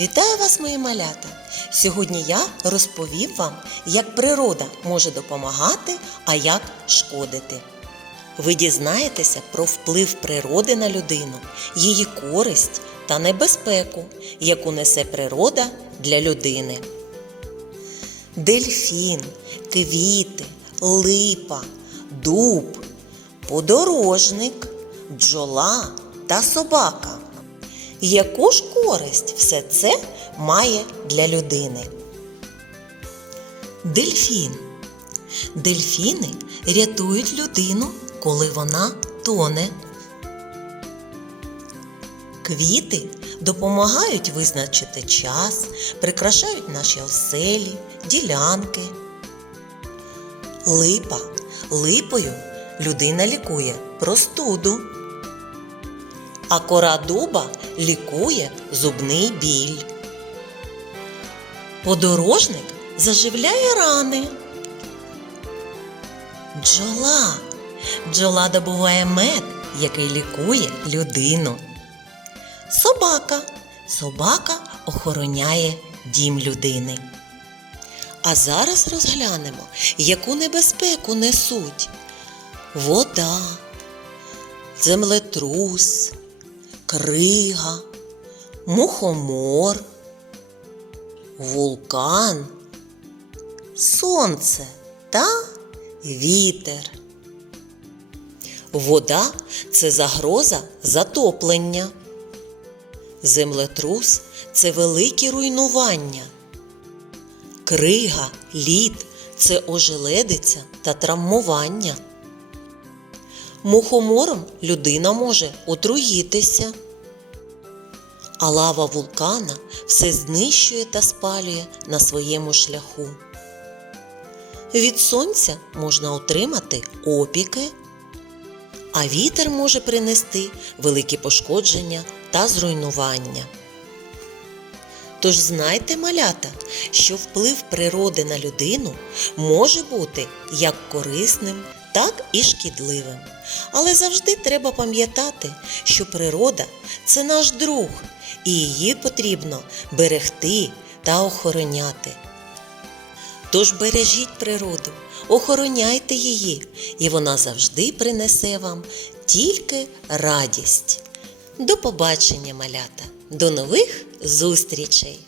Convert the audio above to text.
Вітаю вас, мої малята! Сьогодні я розповім вам, як природа може допомагати, а як шкодити. Ви дізнаєтеся про вплив природи на людину, її користь та небезпеку, яку несе природа для людини. Дельфін, квіти, липа, дуб, подорожник, бджола та собака. Яку ж користь все це має для людини? Дельфін. Дельфіни рятують людину, коли вона тоне. Квіти допомагають визначити час, прикрашають наші оселі, ділянки. Липа. Липою людина лікує простуду. А кора дуба лікує зубний біль. Подорожник заживляє рани. Бджола. Бджола добуває мед, який лікує людину. Собака. Собака охороняє дім людини. А зараз розглянемо, яку небезпеку несуть вода, землетрус, крига, мухомор, вулкан, сонце та вітер. Вода це загроза затоплення. Землетрус це великі руйнування. Крига, лід це ожеледиця та травмування. Мухомором людина може отруїтися. А лава вулкана все знищує та спалює на своєму шляху. Від сонця можна отримати опіки, а вітер може принести великі пошкодження та зруйнування. Тож знайте, малята, що вплив природи на людину може бути як корисним, так і шкідливим. Але завжди треба пам'ятати, що природа це наш друг, і її потрібно берегти та охороняти. Тож бережіть природу, охороняйте її, і вона завжди принесе вам тільки радість. До побачення, малята! До нових зустрічей!